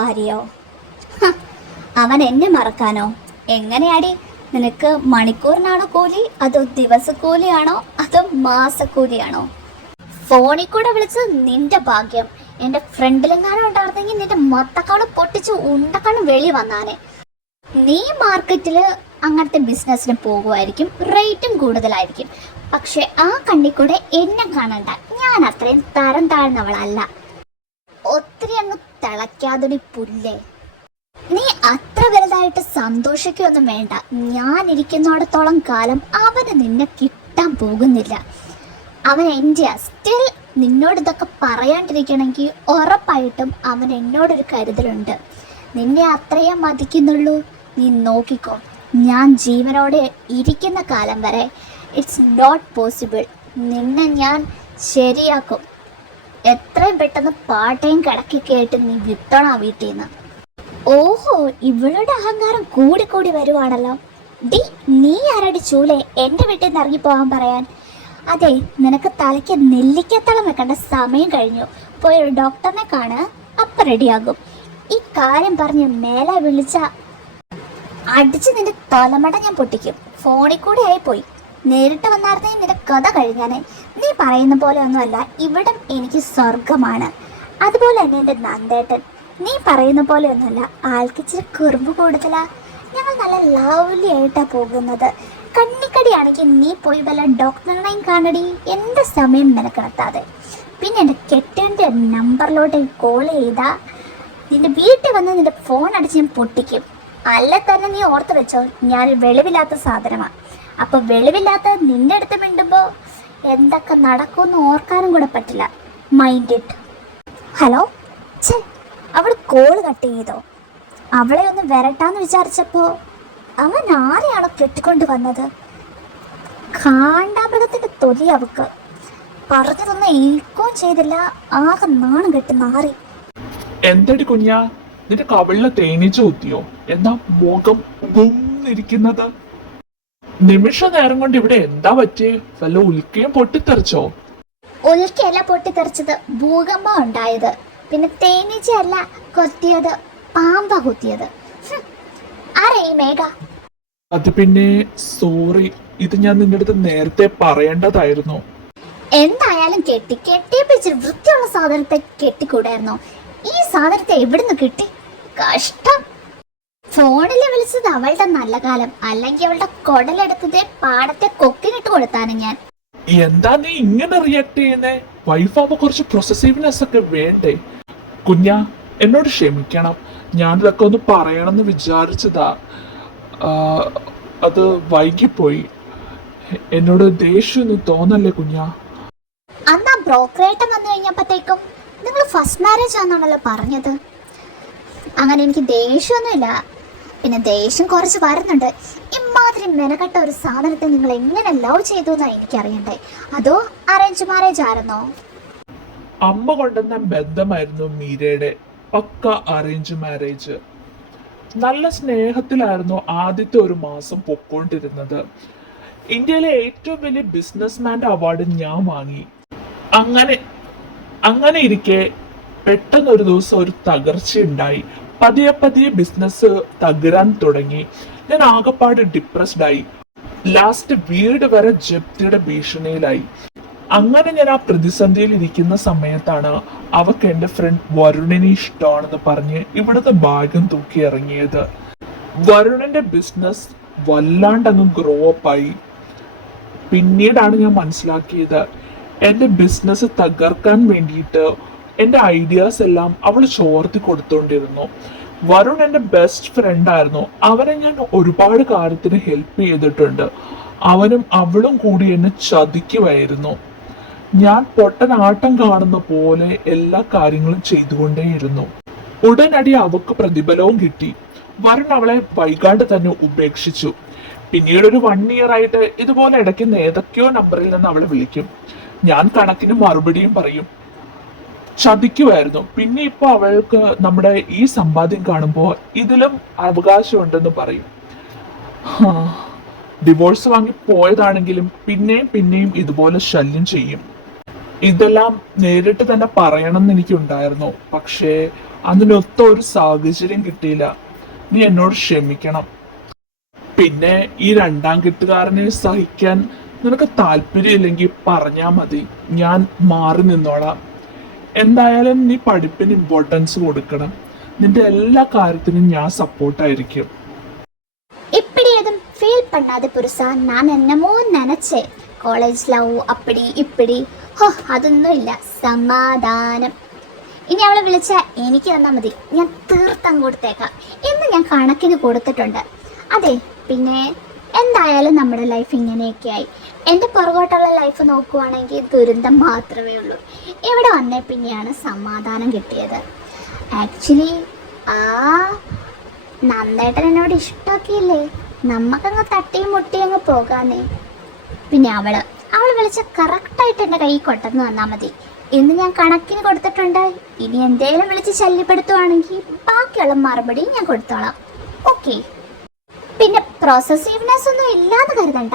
ഭാര്യയോ? ഹ, അവൻ എന്നെ മറക്കാനോ? എങ്ങനെയാടി? നിനക്ക് മണിക്കൂറിനാണോ കൂലി, അതോ ദിവസക്കൂലിയാണോ, അതോ മാസക്കൂലിയാണോ? ഫോണിൽ കൂടെ വിളിച്ച് നിന്റെ ഭാഗ്യം. എൻ്റെ ഫ്രണ്ടിലെങ്ങാനും ഉണ്ടായിരുന്നെങ്കിൽ നിന്റെ മൊത്തക്കാളും പൊട്ടിച്ച് ഉണ്ടക്കാളും വെളി വന്നാനെ. നീ മാർക്കറ്റിൽ അങ്ങനത്തെ ബിസിനസ്സിന് പോകുമായിരിക്കും, റേറ്റും കൂടുതലായിരിക്കും. പക്ഷെ ആ കണ്ണിൽ കൂടെ എന്നെ കാണണ്ട. ഞാൻ അത്രയും തരം താഴ്ന്നവളല്ല. ഒത്തിരി അങ്ങ് തിളയ്ക്കാതൊരു പുല്ലേ. നീ അത്ര വലുതായിട്ട് സന്തോഷിക്കൊന്നും വേണ്ട. ഞാൻ ഇരിക്കുന്നിടത്തോളം കാലം അവന് നിന്നെ കിട്ടാൻ പോകുന്നില്ല. അവൻ എൻ്റെ സ്റ്റിൽ. നിന്നോട് ഇതൊക്കെ പറയാണ്ടിരിക്കണമെങ്കിൽ ഉറപ്പായിട്ടും അവൻ എന്നോടൊരു കരുതലുണ്ട്. നിന്നെ അത്രയേ മതിക്കുന്നുള്ളൂ. നീ നോക്കിക്കോ, ഞാൻ ജീവനോടെ ഇരിക്കുന്ന കാലം വരെ ഇറ്റ്സ് നോട്ട് പോസിബിൾ. നിന്നെ ഞാൻ ശരിയാക്കും. എത്രയും പെട്ടെന്ന് പാട്ടയും കിടക്കി കേട്ട് നീ വിട്ടണം ആ വീട്ടിൽ നിന്ന്. ഓഹോ, ഇവളുടെ അഹങ്കാരം കൂടി വരുവാണല്ലോ. ഡി, നീ ആരടി ചൂലെ എൻ്റെ വീട്ടിൽ നിന്ന് ഇറങ്ങിപ്പോകാൻ പറയാൻ? അതെ, നിനക്ക് തലയ്ക്ക് നെല്ലിക്കത്തളം വെക്കേണ്ട സമയം കഴിഞ്ഞു. പോയി ഒരു ഡോക്ടറിനെ കാണ്, അപ്പം റെഡിയാകും. ഈ കാര്യം പറഞ്ഞ് മേലെ വിളിച്ച അടിച്ച് നിന്റെ തലമട ഞാൻ പൊട്ടിക്കും. ഫോണിൽ കൂടെ ആയിപ്പോയി. നേരിട്ട് വന്നായിരുന്നെങ്കിൽ നിന്റെ കഥ കഴിഞ്ഞാനെ. നീ പറയുന്ന പോലെ ഒന്നുമല്ല, ഇവിടം എനിക്ക് സ്വർഗമാണ്. അതുപോലെ തന്നെ എൻ്റെ നന്ദേട്ടൻ. നീ പറയുന്ന പോലെ ഒന്നുമല്ല, ആൾക്കിച്ചിരി കുറുമ്പ് കൂടുതലാ. ഞങ്ങൾ നല്ല ലവ്ലി ആയിട്ടാണ് പോകുന്നത്. കണ്ണിക്കടിയാണെങ്കിൽ നീ പോയി വല്ല ഡോക്ടറിനെയും കാണടി, എൻ്റെ സമയം മെനക്കെടുത്താതെ. പിന്നെ എൻ്റെ കെട്ടിയൻ്റെ നമ്പറിലോട്ട് കോൾ ചെയ്താൽ നിന്റെ വീട്ടിൽ വന്ന് നിന്റെ ഫോൺ അടിച്ച് ഞാൻ പൊട്ടിക്കും. അല്ല തന്നെ നീ ഓർത്ത് വെച്ചോ, ഞാൻ വെളിവില്ലാത്ത സാധനമാണ്. അപ്പോൾ വെളിവില്ലാത്ത നിന്റെ അടുത്ത് മിണ്ടുമ്പോൾ എന്തൊക്കെ നടക്കുമെന്ന് ഓർക്കാനും കൂടെ പറ്റില്ല. Mind it. ഹലോ, ഛേ, അവൾ കോൾ കട്ട് ചെയ്തോ? അവളെ ഒന്ന് വരട്ടാന്ന് വിചാരിച്ചപ്പോൾ അവൻ ആരെയാണോ കെട്ടിക്കൊണ്ട് വന്നത്? കാണ്ടാമൃഗത്തിൻ്റെ തൊലി അവക്ക്. പറഞ്ഞതൊന്നും ഏൽക്കുകയും ചെയ്തില്ല. ആകെ നാണം കെട്ടി നാറി. എന്തടി കുഞ്ഞാ, നിന്റെ കവിളിലെ തേനീച്ച കുത്തിയോ? എന്താ മുഖം ബുന്നിരിക്കുന്നത്? നിമിഷ നേരം കൊണ്ട് ഇവിടെ എന്താ പറ്റിയേ? വല്ല ഉൽക്കയും പൊട്ടിത്തെറിച്ചോ? ഉൽക്കയല്ല പൊട്ടിത്തെറിച്ചത്, ഭൂകമ്പം ഉണ്ടായത്. പിന്നെ തേനീച്ചയല്ല കൊത്തിയത്, പാമ്പ കുത്തിയത്. ആരേ ഈ മേഘ? അത് പിന്നെ സോറി, ഇത് ഞാൻ നിന്റെ അടുത്ത് നേരത്തെ പറയേണ്ടതായിരുന്നു. എന്തായാലും കെട്ടിയപ്പിച്ച് വൃത്തിയുള്ള സാധനത്തെ കെട്ടിക്കൂടായിരുന്നോ? ഈ സാധനത്തെ എവിടുന്ന് കിട്ടി? കഷ്ടം. ഫോണിൽ വിളിച്ചത് അവളുടെ നല്ല കാലം, അല്ലെങ്കിൽ അവളുടെ കൊടലെടുത്തത് പാടത്തെ കൊക്കിനിട്ട് കൊടുത്താനും ഞാൻ. എന്താ നീ ഇങ്ങനെ റിയാക്ട് ചെയ്യുന്നേ? വൈഫാവുമ്പോ കുറച്ച് പ്രൊസസീവ്നെസ് ഒക്കെ വേണ്ടേ? കുഞ്ഞാ, എന്നോട് ക്ഷമിക്കണം. ഞാനിതൊക്കെ ഒന്ന് പറയണമെന്ന് വിചാരിച്ചതാ. അത് വൈകിപ്പോയി. എന്നോട് ദേഷ്യമൊന്നും തോന്നല്ലേ കുഞ്ഞാ? അന്നാ ബ്രോക്കറേറ്റം വന്നു കഴിഞ്ഞപ്പോഴത്തേക്കും നിങ്ങൾ ഫസ്റ്റ് മാരേജ് ആണെന്നാണല്ലോ പറഞ്ഞത്. അങ്ങനെ എനിക്ക് ദേഷ്യമൊന്നുമില്ല. പിന്നെ ദേഷ്യം കുറച്ച് വരുന്നുണ്ട്. ഇമാതിരി മെനക്കെട്ട ഒരു സാധനത്തെ നിങ്ങൾ എങ്ങനെ ലവ് ചെയ്തു എന്നാണ് എനിക്കറിയണ്ടേ. അതോ അറേഞ്ച് മാരേജ് ആയിരുന്നോ? അമ്മ കൊണ്ടുവന്ന ബന്ധമായിരുന്നു മീരയുടെ. പക്ക അറേഞ്ച് മാരേജ്. നല്ല സ്നേഹത്തിലായിരുന്നു ആദ്യത്തെ ഒരു മാസം പൊക്കോണ്ടിരുന്നത്. ഇന്ത്യയിലെ ഏറ്റവും വലിയ ബിസിനസ്മാന്റെ അവാർഡ് ഞാൻ വാങ്ങി. അങ്ങനെ ഇരിക്കെ പെട്ടെന്ന് ഒരു ദിവസം ഒരു തകർച്ചയുണ്ടായി. പതിയെ ബിസിനസ് തകരാൻ തുടങ്ങി. ഞാൻ ആകെപ്പാട് ഡിപ്രസ്ഡ് ആയി. ലാസ്റ്റ് വീട് വരെ ജപ്തിയുടെ ഭീഷണിയിലായി. അങ്ങനെ ഞാൻ ആ പ്രതിസന്ധിയിൽ ഇരിക്കുന്ന സമയത്താണ് അവക്ക് എൻ്റെ ഫ്രണ്ട് വരുണിനെ ഇഷ്ടമാണെന്ന് പറഞ്ഞ് ഇവിടുത്തെ ഭാഗ്യം തൂക്കി ഇറങ്ങിയത്. വരുണിന്റെ ബിസിനസ് വല്ലാണ്ടങ്ങ് ഗ്രോ അപ്പ് ആയി. പിന്നീടാണ് ഞാൻ മനസ്സിലാക്കിയത്, എൻ്റെ ബിസിനസ് തകർക്കാൻ വേണ്ടിയിട്ട് എൻ്റെ ഐഡിയാസ് എല്ലാം അവൾ ചോർത്തി കൊടുത്തോണ്ടിരുന്നു. വരുൺ എൻ്റെ ബെസ്റ്റ് ഫ്രണ്ടായിരുന്നു. അവനെ ഞാൻ ഒരുപാട് കാര്യത്തിന് ഹെൽപ്പ് ചെയ്തിട്ടുണ്ട്. അവനും അവളും കൂടി എന്നെ ചതിക്കുമായിരുന്നു. ഞാൻ പൊട്ടനാട്ടം കാണുന്ന പോലെ എല്ലാ കാര്യങ്ങളും ചെയ്തുകൊണ്ടേയിരുന്നു. ഉടനടി അവക്ക് പ്രതിഫലവും കിട്ടി. വരുൺ അവളെ വൈകാണ്ട് തന്നെ ഉപേക്ഷിച്ചു. പിന്നീട് ഒരു 1 year ആയിട്ട് ഇതുപോലെ ഇടയ്ക്ക് ഏതൊക്കെയോ നമ്പറിൽ നിന്ന് അവളെ വിളിക്കും. ഞാൻ കണക്കിന് മറുപടിയും പറയും. ചതിക്കുമായിരുന്നു. പിന്നെ ഇപ്പൊ അവൾക്ക് നമ്മുടെ ഈ സമ്പാദ്യം കാണുമ്പോൾ ഇതിലും അവകാശമുണ്ടെന്ന് പറയും. ഡിവോഴ്സ് വാങ്ങി പോയതാണെങ്കിലും പിന്നെയും ഇതുപോലെ ശല്യം ചെയ്യും. ഇതെല്ലാം നേരിട്ട് തന്നെ പറയണം എന്ന് എനിക്കുണ്ടായിരുന്നു, പക്ഷേ അതിനൊത്ത ഒരു സാഹചര്യം കിട്ടിയില്ല. നീ എന്നോട് ക്ഷമിക്കണം. പിന്നെ ഈ രണ്ടാം കെട്ടുകാരനെ സഹിക്കാൻ നിനക്ക് താല്പര്യമില്ലെങ്കിൽ പറഞ്ഞാ മതി, ഞാൻ മാറി നിന്നോളാം. എന്തായാലും നീ പഠിപ്പിന് ഇമ്പോർട്ടൻസ് കൊടുക്കണം. നിന്റെ എല്ലാ കാര്യത്തിനും ഞാൻ സപ്പോർട്ടായിരിക്കും. இப்படி எதுவும் ஃபீல் பண்ணாத புருஷா. நான் என்னமோ நினைச்சேன் കോളേജ് ലവ് അപ്പടി ഇപ്പടി. ഹോ, അതൊന്നും ഇല്ല. സമാധാനം. ഇനി അവളെ വിളിച്ച എനിക്ക് തന്നാൽ മതി, ഞാൻ തീർത്തം കൊടുത്തേക്കാം എന്ന് ഞാൻ കണക്കിന് കൊടുത്തിട്ടുണ്ട്. അതെ, പിന്നെ എന്തായാലും നമ്മുടെ ലൈഫ് ഇങ്ങനെയൊക്കെയായി. എൻ്റെ പുറകോട്ടുള്ള ലൈഫ് നോക്കുവാണെങ്കിൽ ദുരന്തം മാത്രമേ ഉള്ളൂ. ഇവിടെ വന്നേ പിന്നെയാണ് സമാധാനം കിട്ടിയത്. ആക്ച്വലി ആ നന്ദേട്ടൻ എന്നോട് ഇഷ്ടമൊക്കെ ഇല്ലേ, നമുക്കങ്ങ് തട്ടിയും മുട്ടിയും അങ്ങ് പോകാന്നേ. പിന്നെ അവള് വിളിച്ച കറക്റ്റായിട്ട് എൻ്റെ കൈ കൊണ്ടെന്ന് വന്നാൽ മതി എന്ന് ഞാൻ കണക്കിന് കൊടുത്തിട്ടുണ്ട്. ഇനി എന്തേലും വിളിച്ച് ശല്യപ്പെടുത്തുവാണെങ്കിൽ ബാക്കിയുള്ള മറുപടി ഞാൻ കൊടുത്തോളാം. ഓക്കെ. പിന്നെ പ്രോസസീവ്നെസ് ഒന്നും ഇല്ലാന്ന് കരുതണ്ട.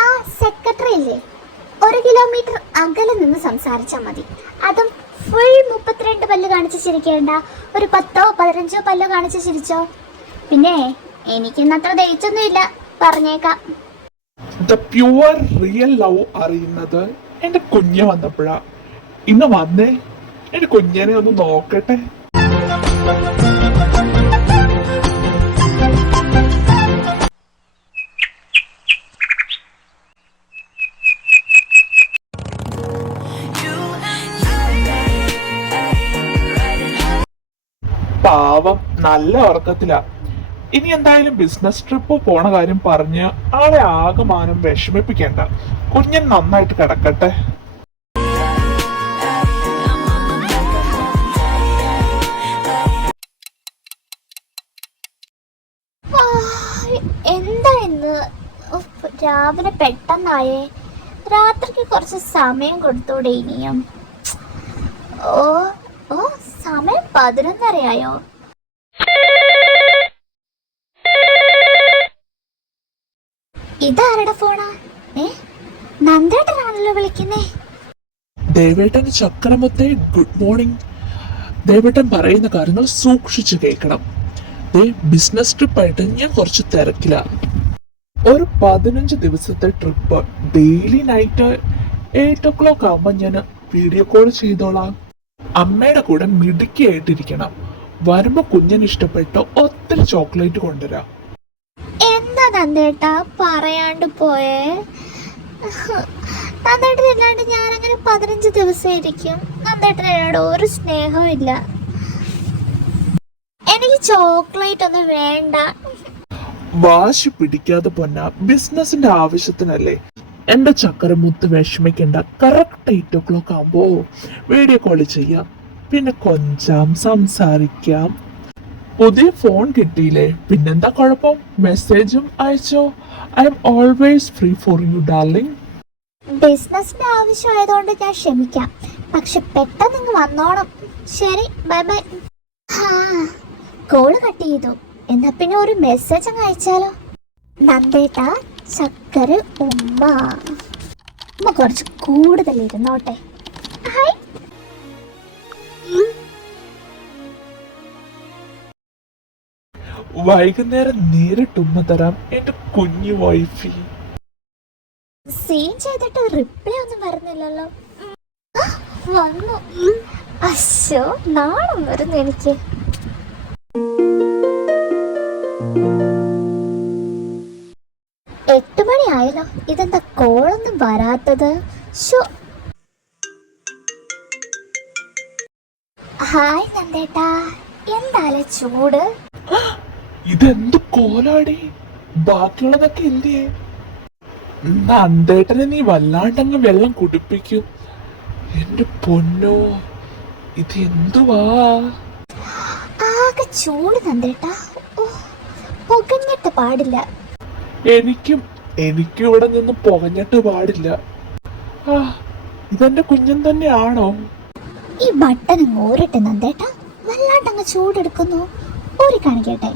ആ സെക്രട്ടറി ഇല്ലേ, 1 കിലോമീറ്റർ അകലെ നിന്ന് സംസാരിച്ചാൽ മതി. അതും ഫുൾ 32 പല്ല് കാണിച്ച് ചിരിക്കേണ്ട, ഒരു 10ഓ 15ഓ പല്ലോ കാണിച്ച് ചിരിച്ചോ. പിന്നെ എനിക്കിന്നത്ര ദഹിച്ചൊന്നും ഇല്ല, പറഞ്ഞേക്കാം. ദ പ്യുവർ റിയൽ ലവ് അറിയുന്നത് എന്റെ കുഞ്ഞ് വന്നപ്പോഴാ. ഇന്ന് വന്നേ, എന്റെ കുഞ്ഞിനെ ഒന്ന് നോക്കട്ടെ. പാവം നല്ല ഉറക്കത്തിലാ. ഇനി എന്തായാലും ബിസിനസ് ട്രിപ്പ് പോണ കാര്യം പറഞ്ഞ് ആളെ ആകമാനം വിഷമിപ്പിക്കേണ്ട. കുഞ്ഞൻ നന്നായിട്ട് കിടക്കട്ടെ. എന്താ ഇന്ന് രാവിലെ പെട്ടെന്നായേ? രാത്രിക്ക് കുറച്ച് സമയം കൊടുത്തൂടെ ഇനിയും? ഓ ഓ, സമയം 11:30 ഇതാരുടെ ഫോണാ? നന്ദേട്ടനാണല്ലോ വിളിക്കുന്നേ. ദേവേട്ടൻ ചക്രമത്തെ ഗുഡ് മോർണിംഗ്. ദേവേട്ടൻ പറയുന്ന കാര്യങ്ങൾ സൂക്ഷിച്ചു കേൾക്കണം. ബിസിനസ് ട്രിപ്പായിട്ട് ഞാൻ കുറച്ച് തിരക്കില. ഒരു 15 ദിവസത്തെ ട്രിപ്പ്. ഡെയിലി നൈറ്റ് 8 o'clock ആകുമ്പോൾ ഞാൻ വീഡിയോ കോൾ ചെയ്തോളാം. അമ്മയുടെ കൂടെ മിടുക്കിയായിട്ടിരിക്കണം. വരുമ്പോ കുഞ്ഞിന് ഇഷ്ടപ്പെട്ട ഒത്തിരി ചോക്ലേറ്റ് കൊണ്ടുവരാം. എന്താ നന്ദേട്ടാ പറയാണ്ട് പോയേ? നന്ദേട്ടനില്ലാണ്ട് ഞാനങ്ങനെ 15 ദിവസം ഇരിക്കും? നന്ദേട്ടനോട് ഒരു സ്നേഹവും ഇല്ല. എനിക്ക് ചോക്ലേറ്റ് ഒന്നും വേണ്ട. വാശി പിടിക്കാതെ പൊന്ന, ബിസിനസിന്റെ ആവശ്യത്തിനല്ലേ. എന്റെ ചക്കരമുത്ത് വിഷമിക്കണ്ട. കറക്റ്റ് 8 o'clock ആകുമ്പോ വീഡിയോ കോൾ ചെയ്യാം, പിന്നെ കൊഞ്ചാം സംസാരിക്കാം. പുതിയ ഫോൺ കിട്ടിയില്ലേ, പിന്നെന്താ കുഴപ്പം? മെസ്സേജും അയച്ചോ. I am always free for you darling. ബിസിനസിന്റെ ആവശ്യമായതുകൊണ്ട് ഞാൻ ക്ഷമിക്കാം, പക്ഷെ പെട്ടെന്ന് ഇങ്ങ് വന്നോണം. ശരി, ബൈ ബൈ. കോള് കട്ട് ചെയ്തു. എന്നാ പിന്നെ ഒരു മെസ്സേജ് അങ്ങ് അയച്ചാലോ? നന്ദേട്ടാ, ചക്കര ഉമ്മ. ഉമ്മ കുറച്ച് കൂടുതൽ ഇരുന്നോട്ടെ. ഹായ്. വൈകുന്നേരം നേരിട്ട് ഉമ്മ തരാം എന്റെ കുഞ്ഞു വൈഫി. സീൻ ചെയ്തിട്ട് റിപ്ലൈ ഒന്നും വരുന്നില്ലല്ലോ. വന്നു. അശ്ശോ, നാണം വരുന്നു എനിക്ക്. എട്ട് മണി ആയല്ലോ, ഇതെന്താ കോളൊന്നും വരാത്തത്? ഹായ് നന്ദേട്ടാ, എന്താലേ ചൂട്? ഇതെന്ത് കോലാടി, ബാക്കിയുള്ളതൊക്കെ ഇല്ലേ? നന്ദേട്ടനെ നീ വല്ലാണ്ടങ്ങ് വെള്ളം കുടിപ്പിക്കും. എന്റെ പൊന്നോ, ഇത് എന്തുവാ? ആകെ ചൂട് നന്ദേട്ടാ. പുകഞ്ഞിട്ട് പാടില്ല. എനിക്കും ഇവിടെ നിന്ന് പുകഞ്ഞിട്ട് പാടില്ല. ഇതെന്റെ കുഞ്ഞൻ തന്നെയാണോ? ഈ ബട്ടൺ ഊരട്ടെ നന്ദേട്ടാ, വല്ലാണ്ടങ്ങ് ചൂടെടുക്കുന്നു. ഊരി കാണിക്കട്ടെ.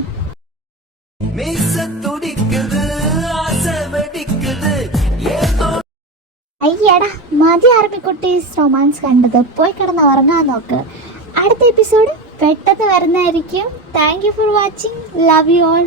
അയ്യടാ, മതി ആർമിക്കുട്ടീസ് റൊമാൻസ് കണ്ടത്, പോയി കിടന്ന് ഉറങ്ങാൻ നോക്ക്. അടുത്ത എപ്പിസോഡ് പെട്ടെന്ന് വരുന്നതായിരിക്കും. Thank you for watching. Love you all.